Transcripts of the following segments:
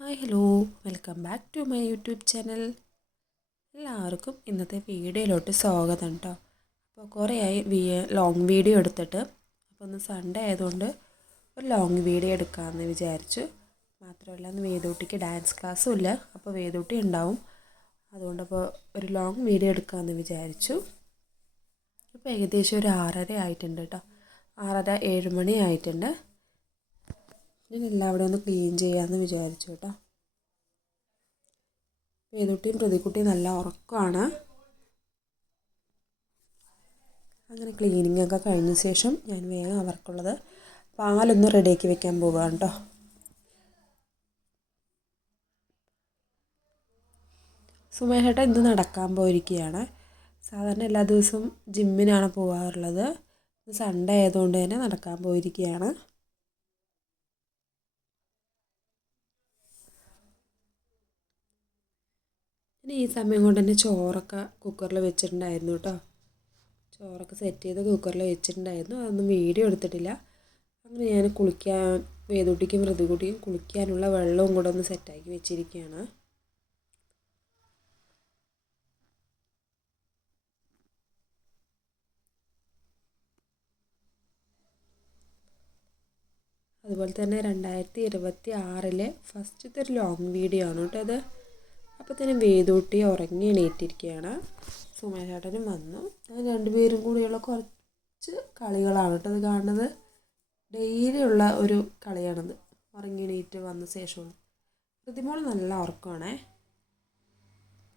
Hi hello welcome back to my YouTube channel. എല്ലാവർക്കും ഇന്നത്തെ വീഡിയോയിലോട്ട് സ്വാഗതം കേട്ടോ. അപ്പോൾ കുറേയായി ലോങ് വീഡിയോ എടുത്തിട്ട്, അപ്പോൾ ഒന്ന് സൺഡേ ആയതുകൊണ്ട് ഒരു ലോങ് വീഡിയോ എടുക്കാമെന്ന് വിചാരിച്ചു. മാത്രമല്ല ഇന്ന് വേദൂട്ടിക്ക് ഡാൻസ് ക്ലാസ്സും ഇല്ല, അപ്പോൾ വേദൂട്ടി ഉണ്ടാവും. അതുകൊണ്ടപ്പോൾ ഒരു ലോങ് വീഡിയോ എടുക്കാമെന്ന് വിചാരിച്ചു. ഇപ്പോൾ ഏകദേശം ഒരു 6:30 ആയിട്ടുണ്ട് കേട്ടോ. 6:30-7 മണി ആയിട്ടുണ്ട്. ഞാൻ എല്ലാവരും ഒന്ന് ക്ലീൻ ചെയ്യാമെന്ന് വിചാരിച്ചു കേട്ടോ. വേദുട്ടിയും പ്രതിക്കുട്ടിയും നല്ല ഉറക്കമാണ്. അങ്ങനെ ക്ലീനിങ് ഒക്കെ കഴിഞ്ഞ ശേഷം ഞാൻ വേഗം അവർക്കുള്ളത് പാലൊന്ന് റെഡിയാക്കി വെക്കാൻ പോവുകയാണ് കേട്ടോ. സുമേഷേട്ടൻ ഇന്ന് നടക്കാൻ പോയിരിക്കുകയാണ്. സാധാരണ എല്ലാ ദിവസവും ജിമ്മിനാണ് പോകാറുള്ളത്. സൺഡേ ആയതുകൊണ്ട് തന്നെ നടക്കാൻ പോയിരിക്കുകയാണ്. പിന്നെ ഈ സമയം കൊണ്ട് തന്നെ ചോറൊക്കെ കുക്കറിൽ വെച്ചിട്ടുണ്ടായിരുന്നു കേട്ടോ. ചോറൊക്കെ സെറ്റ് ചെയ്ത് കുക്കറിൽ വെച്ചിട്ടുണ്ടായിരുന്നു. അതൊന്നും വീഡിയോ എടുത്തിട്ടില്ല. അങ്ങനെ ഞാൻ വേദൂട്ടിക്കും മൃദുകുട്ടിക്കും കുളിക്കാനുള്ള വെള്ളവും കൂടെ ഒന്ന് സെറ്റാക്കി വെച്ചിരിക്കുകയാണ്. അതുപോലെ തന്നെ 2026 ഫസ്റ്റത്തെ ഒരു ലോങ് വീഡിയോ ആണ് കേട്ടോ അത്. അപ്പോൾ തന്നെ വേദൂട്ടി ഉറങ്ങി എണീറ്റിരിക്കുകയാണ്. സുമേഷേട്ടനും വന്നു. അങ്ങനെ രണ്ടുപേരും കൂടിയുള്ള കുറച്ച് കളികളാണ് കേട്ടോ അത് കാണുന്നത്. ഡെയിലി ഉള്ള ഒരു കളിയാണത്. ഉറങ്ങി എണീറ്റ് വന്ന ശേഷമാണ്. പ്രതിമോൾ നല്ല ഉറക്കമാണേ.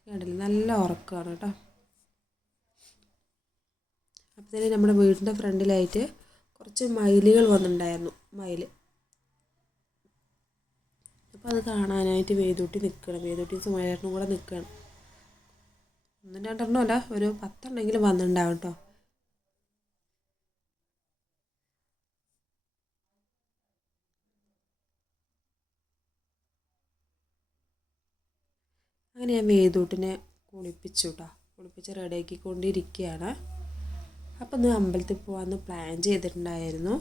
കണ്ടില്ല, നല്ല ഉറക്കമാണ് കേട്ടോ. അപ്പോൾ തന്നെ നമ്മുടെ വീടിൻ്റെ ഫ്രണ്ടിലായിട്ട് കുറച്ച് മയിലുകൾ വന്നിട്ടുണ്ടായിരുന്നു. അപ്പോൾ അത് കാണാനായിട്ട് വേദൂട്ടി നിൽക്കണം. വേദൂട്ടി സുമേഷേട്ടനും കൂടെ നിൽക്കണം. 1-2 അല്ല, ഒരു 10 വന്നിട്ടുണ്ടാവും കേട്ടോ. അങ്ങനെ ഞാൻ വേദൂട്ടിനെ കുളിപ്പിച്ചു കേട്ടോ. കുളിപ്പിച്ച് റെഡിയാക്കിക്കൊണ്ടിരിക്കുകയാണ്. അപ്പോൾ ഇന്ന് അമ്പലത്തിൽ പോകാമെന്ന് പ്ലാൻ ചെയ്തിട്ടുണ്ടായിരുന്നു.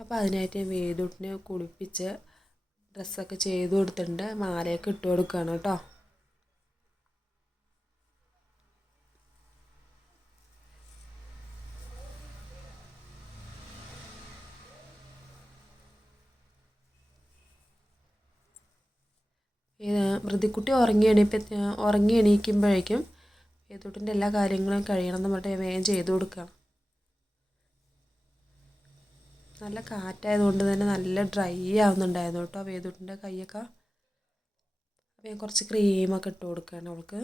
അപ്പോൾ അതിനായിട്ട് ഞാൻ വേദൂട്ടിനെ കുളിപ്പിച്ച് ഡ്രസ്സൊക്കെ ചെയ്ത് കൊടുത്തിട്ടുണ്ട്. മാലയൊക്കെ ഇട്ട് കൊടുക്കുകയാണ് കേട്ടോ. മൃതിക്കുട്ടി ഉറങ്ങി എണീക്കുമ്പോഴേക്കും വേദൂട്ടിൻ്റെ എല്ലാ കാര്യങ്ങളും കഴിയണമെന്ന് പറഞ്ഞിട്ട് വേഗം ചെയ്ത് കൊടുക്കുകയാണ്. നല്ല കാറ്റായതുകൊണ്ട് തന്നെ നല്ല ഡ്രൈ ആവുന്നുണ്ടായിരുന്നു കേട്ടോ വേദൂട്ടിൻ്റെ കൈയൊക്കെ. അപ്പോൾ ഞാൻ കുറച്ച് ക്രീമൊക്കെ ഇട്ട് കൊടുക്കുകയാണ് അവൾക്ക്.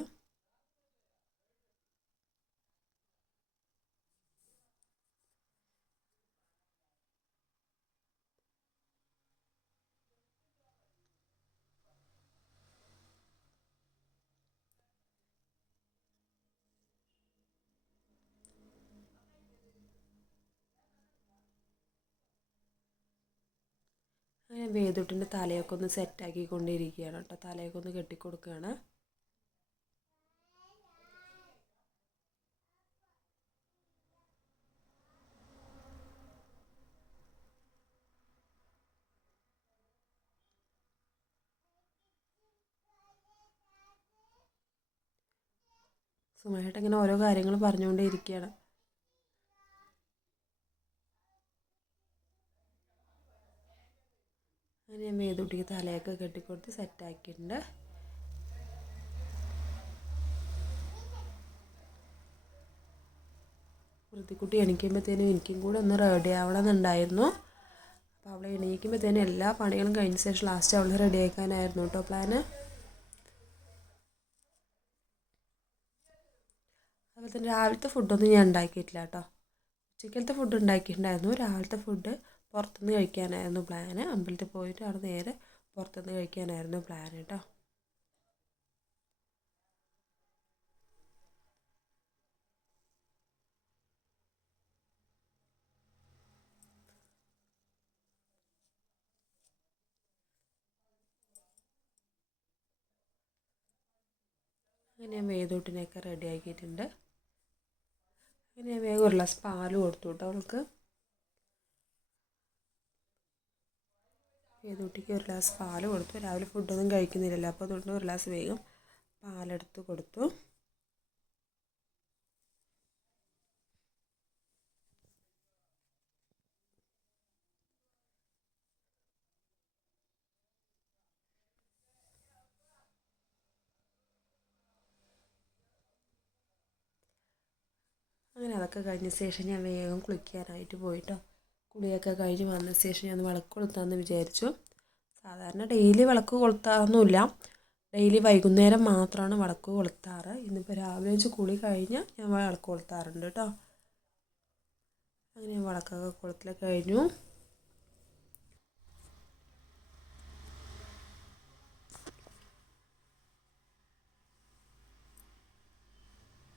അങ്ങനെ വേദൂട്ടിൻ്റെ തലയൊക്കെ ഒന്ന് സെറ്റാക്കിക്കൊണ്ടിരിക്കുകയാണ് കേട്ടോ. തലയൊക്കെ ഒന്ന് കെട്ടിക്കൊടുക്കുകയാണ്. സുമേഷേട്ടൻ ഇങ്ങനെ ഓരോ കാര്യങ്ങൾ പറഞ്ഞുകൊണ്ടേ ഇരിക്കുകയാണ്. അങ്ങനെ ഞാൻ വേദൂട്ടിക്ക് തലയൊക്കെ കെട്ടിക്കൊടുത്ത് സെറ്റാക്കിയിട്ടുണ്ട്. വൃത്തിക്കുട്ടി എണീക്കുമ്പോഴത്തേനും എനിക്കും കൂടെ ഒന്ന് റെഡി ആവണമെന്നുണ്ടായിരുന്നു. അപ്പോൾ അവളെ എണീക്കുമ്പോഴത്തേനും എല്ലാ പണികളും കഴിഞ്ഞ ശേഷം ലാസ്റ്റ് അവളെ റെഡി ആക്കാനായിരുന്നു കേട്ടോ പ്ലാന്. അതുപോലെ തന്നെ രാവിലത്തെ ഫുഡൊന്നും ഞാൻ ഉണ്ടാക്കിയിട്ടില്ല കേട്ടോ. ഉച്ചക്കലത്തെ ഫുഡ് ഉണ്ടാക്കിയിട്ടുണ്ടായിരുന്നു. രാവിലത്തെ ഫുഡ് പുറത്തുനിന്ന് കഴിക്കാനായിരുന്നു പ്ലാന്. അമ്പലത്തിൽ പോയിട്ട് അവിടെ നേരെ പുറത്തുനിന്ന് കഴിക്കാനായിരുന്നു പ്ലാൻ കേട്ടോ. അങ്ങനെ ഞാൻ വേദൂട്ടിനെയൊക്കെ റെഡി ആക്കിയിട്ടുണ്ട്. അങ്ങനെ ഞാൻ വേഗം ഒരു ഗ്ലാസ് പാൽ കൊടുത്തു കേട്ടോ അവൾക്ക്. വേദൂട്ടിക്ക് ഒരു ഗ്ലാസ് പാൽ കൊടുത്തു. രാവിലെ ഫുഡൊന്നും കഴിക്കുന്നില്ലല്ലോ, അപ്പോൾ അതുകൊണ്ട് ഒരു ഗ്ലാസ് വേഗം പാലെടുത്ത് കൊടുത്തു. അങ്ങനെ അതൊക്കെ കഴിഞ്ഞ ശേഷം ഞാൻ വേഗം കുളിക്കാനായിട്ട് പോയിട്ടോ. കുളിയൊക്കെ കഴിഞ്ഞ് വന്ന ശേഷം ഞാൻ വിളക്ക് കൊളുത്താമെന്ന് വിചാരിച്ചു. സാധാരണ ഡെയിലി വിളക്ക് കൊളുത്താറൊന്നുമില്ല, ഡെയിലി വൈകുന്നേരം മാത്രമാണ് വിളക്ക് കൊളുത്താറ്. ഇന്നിപ്പോൾ രാവിലെ വെച്ച് കുളി കഴിഞ്ഞാൽ ഞാൻ വിളക്ക് കൊളുത്താറുണ്ട് കേട്ടോ. അങ്ങനെ വിളക്കൊക്കെ കൊളുത്തൽ കഴിഞ്ഞു.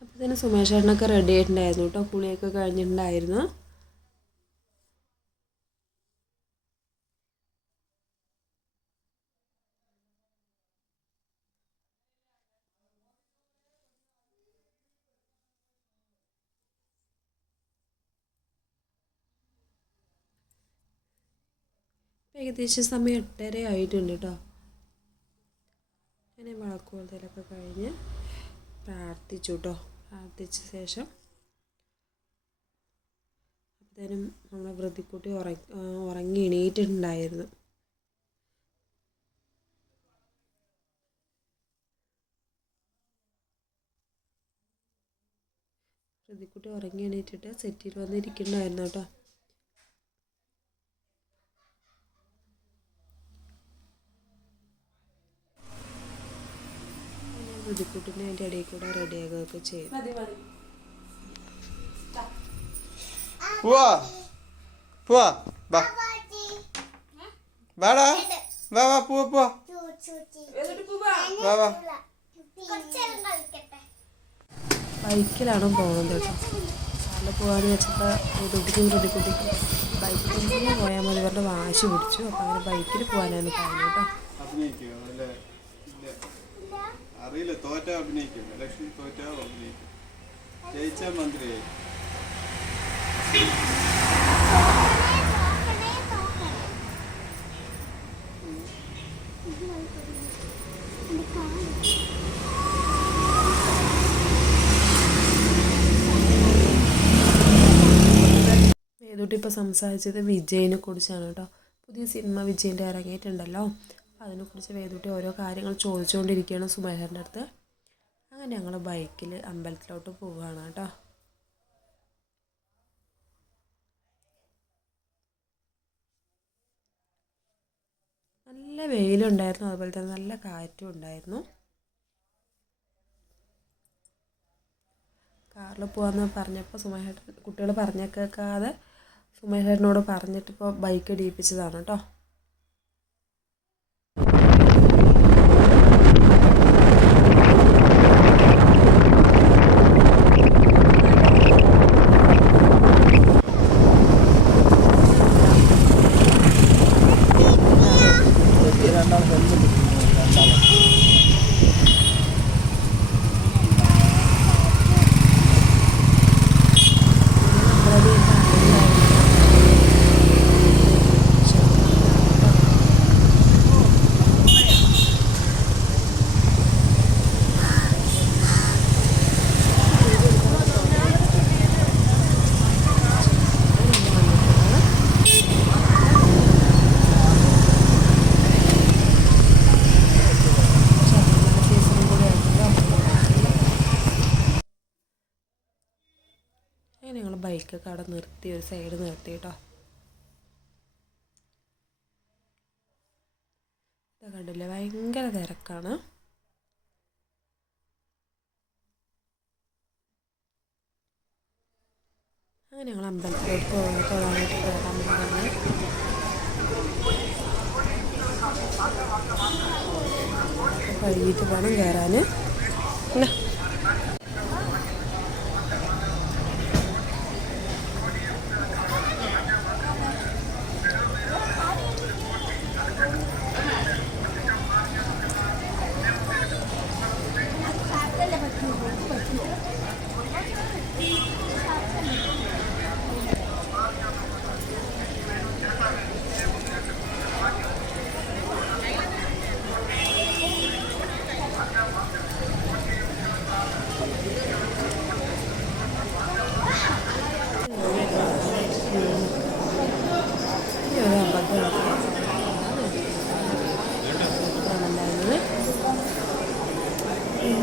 അപ്പോൾ തന്നെ സുമേഷ് ചേട്ടനൊക്കെ റെഡി ആയിട്ടുണ്ടായിരുന്നു കേട്ടോ, കുളിയൊക്കെ കഴിഞ്ഞിട്ടുണ്ടായിരുന്നു. ഏകദേശം സമയം 8:30 ആയിട്ടുണ്ട് കേട്ടോ. അങ്ങനെ വിളക്ക് കൊളുത്തലൊക്കെ കഴിഞ്ഞ് പ്രാർത്ഥിച്ചു കേട്ടോ. പ്രാർത്ഥിച്ച ശേഷം അപ്പോഴത്തേനും നമ്മളെ വൃത്തിക്കുട്ടി ഉറങ്ങി എണീറ്റിട്ടുണ്ടായിരുന്നു. വൃത്തിക്കുട്ടി ഉറങ്ങി എണീറ്റിട്ട് സെറ്റിൽ വന്നിരിക്കുന്നുണ്ടായിരുന്നു കേട്ടോ. വൃത്തിക്കുട്ടിനെ അതിൻ്റെ ഇടയിൽ കൂടെ റെഡിയാക്കുകയൊക്കെ ചെയ്തു. പോവാ പോവാ വാ വാടാ വാ വാ പോവാ പോവാ വാ വാ. ബൈക്കിലാണ് പോകുന്നത് കേട്ടോ. കാറിൽ പോകാമെന്ന് വെച്ചപ്പോൾ വൃത്തിക്കുട്ടിക്കും വൃത്തിക്കുട്ടിക്കും ബൈക്കിൽ പോയാൽ മതി പറഞ്ഞ് വാശി പിടിച്ചു. അപ്പോൾ അങ്ങനെ ബൈക്കിൽ പോകാനാണ് പറഞ്ഞത് കേട്ടോ. അറിയില്ല, തോറ്റ അഭിനയിക്കും, ഇലക്ഷൻ തോറ്റ അഭിനയിക്കും, ജയിച്ച മന്ത്രിയായി. വേദൂട്ടി ഇപ്പോൾ സംസാരിച്ചത് വിജയിനെ കുറിച്ചാണ് കേട്ടോ. പുതിയ സിനിമ വിജയിൻ്റെ ഇറങ്ങിയിട്ടുണ്ടല്ലോ, അപ്പോൾ അതിനെക്കുറിച്ച് വേദൂട്ടി ഓരോ കാര്യങ്ങൾ ചോദിച്ചുകൊണ്ടിരിക്കുകയാണ് സുമേഷൻ്റെ അടുത്ത്. അങ്ങനെ ഞങ്ങൾ ബൈക്കിൽ അമ്പലത്തിലോട്ട് പോവുകയാണ് കേട്ടോ. നല്ല വെയിലുണ്ടായിരുന്നു, അതുപോലെ തന്നെ നല്ല കാറ്റും ഉണ്ടായിരുന്നു. കാറിൽ പോകാമെന്ന് പറഞ്ഞപ്പോൾ സുമേഷേട്ടൻ കുട്ടികൾ പറഞ്ഞേക്കാതെ സുമേഷേട്ടനോട് പറഞ്ഞിട്ടിപ്പോൾ ബൈക്ക് ഇടിയിപ്പിച്ചതാണ് കേട്ടോ. അങ്ങനെ ഞങ്ങൾ ബൈക്കൊക്കെ അവിടെ നിർത്തി, ഒരു സൈഡ് നിർത്തി കേട്ടോ. ഇതൊക്കെ കണ്ടില്ലേ, ഭയങ്കര തിരക്കാണ്. അങ്ങനെ ഞങ്ങൾ അമ്പലത്തിലോട്ട് തൊഴാനായിട്ട് കയറാൻ വേണ്ടി കഴുകിയിട്ട് വേണം കയറാൻ.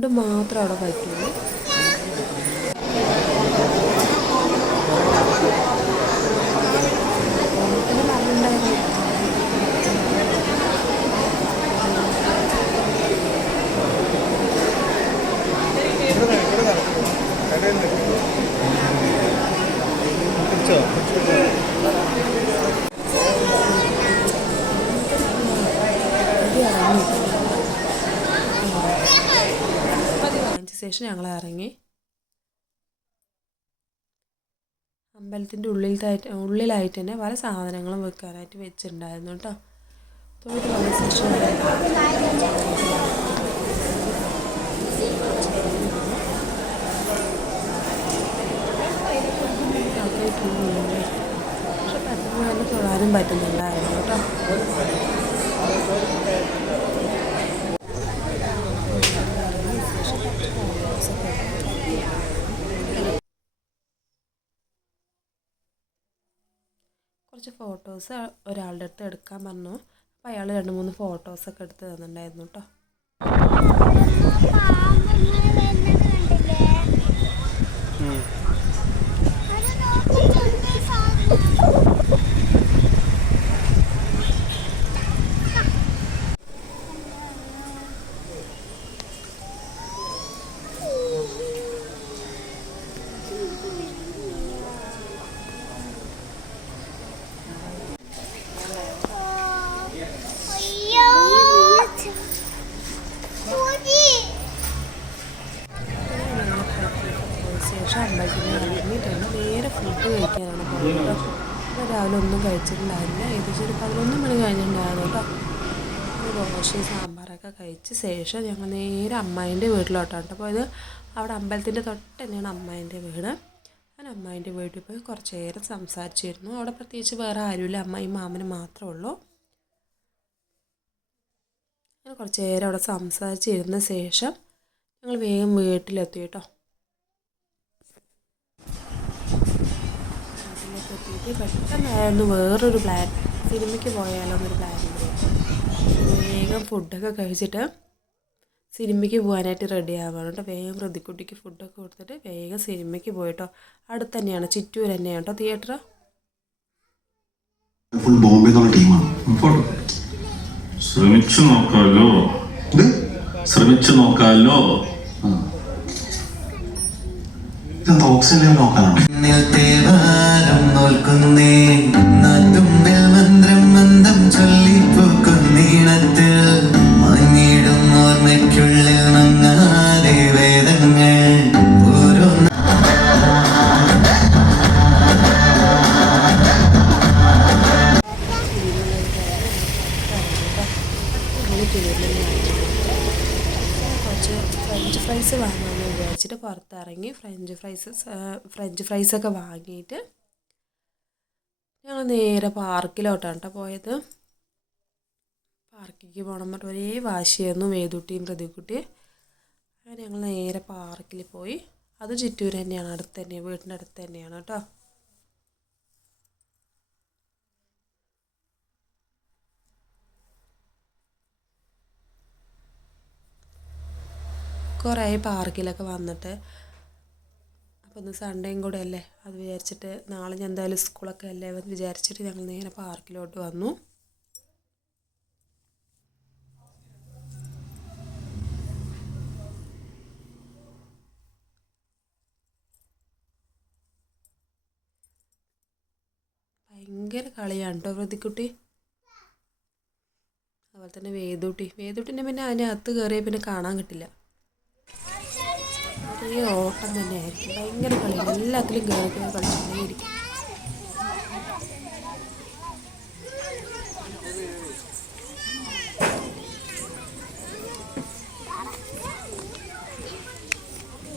ഫുഡ് മാത്രം അവിടെ പറ്റുള്ളൂ. ഓണത്തിന് പറഞ്ഞിട്ടുണ്ടായിരുന്നു. ശേഷം ഞങ്ങൾ ഇറങ്ങി. അമ്പലത്തിൻ്റെ ഉള്ളിലായിട്ട് തന്നെ പല സാധനങ്ങളും വെക്കാനായിട്ട് വെച്ചിട്ടുണ്ടായിരുന്നു കേട്ടോ. തൊഴുത് വന്ന ശേഷം പക്ഷെ പെട്ടെന്ന് തന്നെ തൊഴാനും പറ്റുന്നുണ്ടായിരുന്നു കേട്ടോ. കുറച്ച് ഫോട്ടോസ് ഒരാളുടെ അടുത്ത് എടുക്കാൻ പറഞ്ഞു. അപ്പോൾ അയാൾ 2-3 ഫോട്ടോസൊക്കെ എടുത്ത് തന്നിട്ടുണ്ടായിരുന്നു കേട്ടോ. ശേഷം അമ്പലത്തിൽ ഇറങ്ങിയിട്ടാണ് നേരെ ഫുഡ് കഴിക്കാനാണ് പോയത് കേട്ടോ. അപ്പോൾ രാവിലെ ഒന്നും കഴിച്ചിട്ടുണ്ടായിരുന്നില്ല. ഏകദേശം ഒരു 11 മണി കഴിഞ്ഞിട്ടുണ്ടായിരുന്നു കേട്ടോ. ദോശയും സാമ്പാറൊക്കെ കഴിച്ച് ശേഷം ഞങ്ങൾ നേരെ അമ്മായിൻ്റെ വീട്ടിലോട്ടാണ് കേട്ടോ പോയത്. അവിടെ അമ്പലത്തിൻ്റെ തൊട്ട് തന്നെയാണ് അമ്മായിൻ്റെ വീട്. ഞാൻ അമ്മായിൻ്റെ വീട്ടിൽ പോയി കുറച്ച് നേരം സംസാരിച്ചിരുന്നു. അവിടെ പ്രത്യേകിച്ച് വേറെ ആരുമില്ല, അമ്മായിയും മാമനും മാത്രമേ ഉള്ളൂ. ഞാൻ കുറച്ച് നേരം അവിടെ സംസാരിച്ചിരുന്ന ശേഷം ഞങ്ങൾ വേഗം വീട്ടിലെത്തി കേട്ടോ. വീട്ടിലെത്തിയിട്ട് പെട്ടെന്നായിരുന്നു വേറൊരു പ്ലാൻ, സിനിമയ്ക്ക് പോയാലോ എന്നൊരു പ്ലാൻ ഉണ്ട്. വേഗം ഫുഡൊക്കെ കഴിച്ചിട്ട് സിനിമയ്ക്ക് പോകാനായിട്ട് റെഡി ആവുകയാണ് കേട്ടോ. വേഗം പ്രതിക്കുട്ടിക്ക് ഫുഡൊക്കെ കൊടുത്തിട്ട് വേഗം സിനിമയ്ക്ക് പോയിട്ടോ. അടുത്ത് തന്നെയാണ്, ചിറ്റൂർ തന്നെയാണ് കേട്ടോ തിയേറ്റർ. ശ്രമിച്ചു നോക്കാലോ. മന്ത്രം മന്ദം ചൊല്ലിപ്പോക്കുന്നീണത്തിൽ മഞ്ഞിടും ഓർമ്മയ്ക്കുള്ളിൽ മങ്ങാതെ വേദങ്ങൾ ഓരോ കുറച്ച് ഫ്രഞ്ച് ഫ്രൈസ് വാങ്ങാമെന്ന് വിചാരിച്ചിട്ട് പുറത്തിറങ്ങി ഫ്രഞ്ച് ഫ്രൈസൊക്കെ വാങ്ങിയിട്ട് ഞങ്ങൾ നേരെ പാർക്കിലോട്ടാണ് കേട്ടോ പോയത്. പാർക്കിലേക്ക് പോകണം പറഞ്ഞിട്ട് ഒരേ വാശിയായിരുന്നു വേദുട്ടിയും പ്രതിക്കുട്ടി. അങ്ങനെ ഞങ്ങൾ നേരെ പാർക്കിൽ പോയി. അത് ചിറ്റൂർ തന്നെയാണ്, അടുത്ത് തന്നെയാണ്, വീടിൻ്റെ അടുത്ത് തന്നെയാണ് കേട്ടോ. കുറേ പാർക്കിലൊക്കെ വന്നിട്ട്. അപ്പോൾ ഇന്ന് സൺഡേയും കൂടെ അല്ലേ, അത് വിചാരിച്ചിട്ട് നാളെ ഞാൻ എന്തായാലും സ്കൂളൊക്കെ അല്ലേ എന്ന് വിചാരിച്ചിട്ട് ഞങ്ങൾ നേരെ പാർക്കിലോട്ട് വന്നു. ഭയങ്കര കളിയാണ് കേട്ടോ പ്രതിക്കുട്ടി. അതുപോലെ തന്നെ വേദുട്ടിൻ്റെ പിന്നെ അതിനകത്ത് കയറിയാൽ പിന്നെ കാണാൻ കിട്ടില്ല. ഒരേ ഓട്ടം തന്നെയായിരിക്കും, ഭയങ്കര കളിയാണ്, എല്ലാത്തിലും കയറി കളിച്ചുകൊണ്ടേയിരിക്കും.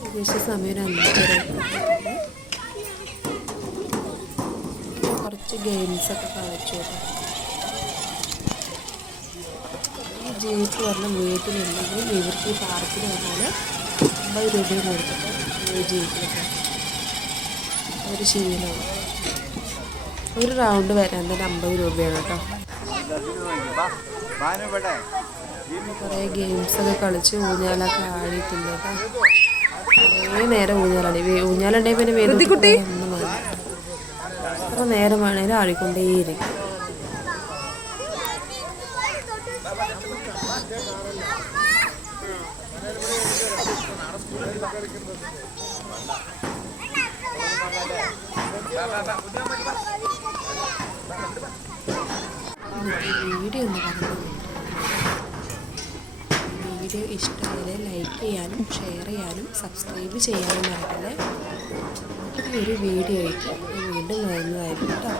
ഏകദേശം സമയം 5:30 കുറച്ച് ഗെയിംസൊക്കെ കളിച്ചു കേട്ടോ. ഈ ജീപ്പ് പറഞ്ഞ വീട്ടിലുണ്ടെങ്കിൽ ഇവർക്ക് ഈ പാർക്കിൽ വന്നാൽ 50 രൂപയും കൊടുത്തിട്ട് ഈ ജീപ്പിലൊക്കെ ഒരു ശീലമാണ്. ഒരു റൗണ്ട് വരാൻ തന്നെ 50 രൂപയാണ് കേട്ടോ. കുറേ ഗെയിംസൊക്കെ കളിച്ച് ഊഞ്ഞാലൊക്കെ ആടിയിട്ടുണ്ട് കേട്ടോ. കുറേ നേരം ഊഞ്ഞാലാടി. ഊഞ്ഞാലുണ്ടെങ്കിൽ പിന്നെ വേദക്കുട്ടി ഒന്നും വേണ്ട, എത്ര നേരം വേണേലും ആടിക്കൊണ്ടേയിരിക്കും. വീഡിയോ ഒന്ന് പറഞ്ഞു. വീഡിയോ ഇഷ്ടമായാൽ ലൈക്ക് ചെയ്യാനും ഷെയർ ചെയ്യാനും സബ്സ്ക്രൈബ് ചെയ്യാനും മറക്കല്ലേ. പുതിയൊരു വീഡിയോ ആയിട്ട് വീണ്ടും വരുന്നതായിരിക്കും കേട്ടോ.